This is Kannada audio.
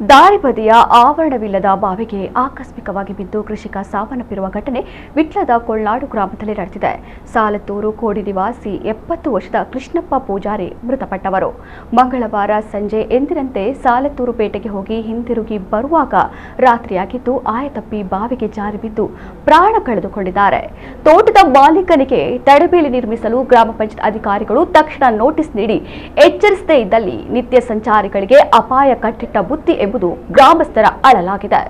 ದಾರಿ ಬದಿಯ ಆವರಣವಿಲ್ಲದ ಬಾವಿಗೆ ಆಕಸ್ಮಿಕವಾಗಿ ಬಿದ್ದು ಕೃಷಿಕ ಸಾವನ್ನಪ್ಪಿರುವ ಘಟನೆ ವಿಟ್ಲದ ಕೊಳ್ನಾಡು ಗ್ರಾಮದಲ್ಲಿ ನಡೆದಿದೆ. ಸಾಲತ್ತೂರು ಕೋಡಿ ನಿವಾಸಿ 70 ವರ್ಷದ ಕೃಷ್ಣಪ್ಪ ಪೂಜಾರಿ ಮೃತಪಟ್ಟವರು. ಮಂಗಳವಾರ ಸಂಜೆ ಎಂದಿನಂತೆ ಸಾಲತ್ತೂರು ಪೇಟೆಗೆ ಹೋಗಿ ಹಿಂದಿರುಗಿ ಬರುವಾಗ ರಾತ್ರಿಯಾಗಿದ್ದು ಆಯತಪ್ಪಿ ಬಾವಿಗೆ ಜಾರಿ ಬಿದ್ದು ಪ್ರಾಣ ಕಳೆದುಕೊಂಡಿದ್ದಾರೆ. ತೋಟದ ಮಾಲೀಕನಿಗೆ ತಡೆಬೇಲಿ ನಿರ್ಮಿಸಲು ಗ್ರಾಮ ಪಂಚಾಯತ್ ಅಧಿಕಾರಿಗಳು ತಕ್ಷಣ ನೋಟಿಸ್ ನೀಡಿ ಎಚ್ಚರಿಸದೇ ಇದ್ದಲ್ಲಿ ನಿತ್ಯ ಸಂಚಾರಿಗಳಿಗೆ ಅಪಾಯ ಕಟ್ಟಿಟ್ಟ ಬುತ್ತಿ ಎಂಬುದು ಗ್ರಾಮಸ್ಥರ ಅಳಲಾಗಿದೆ.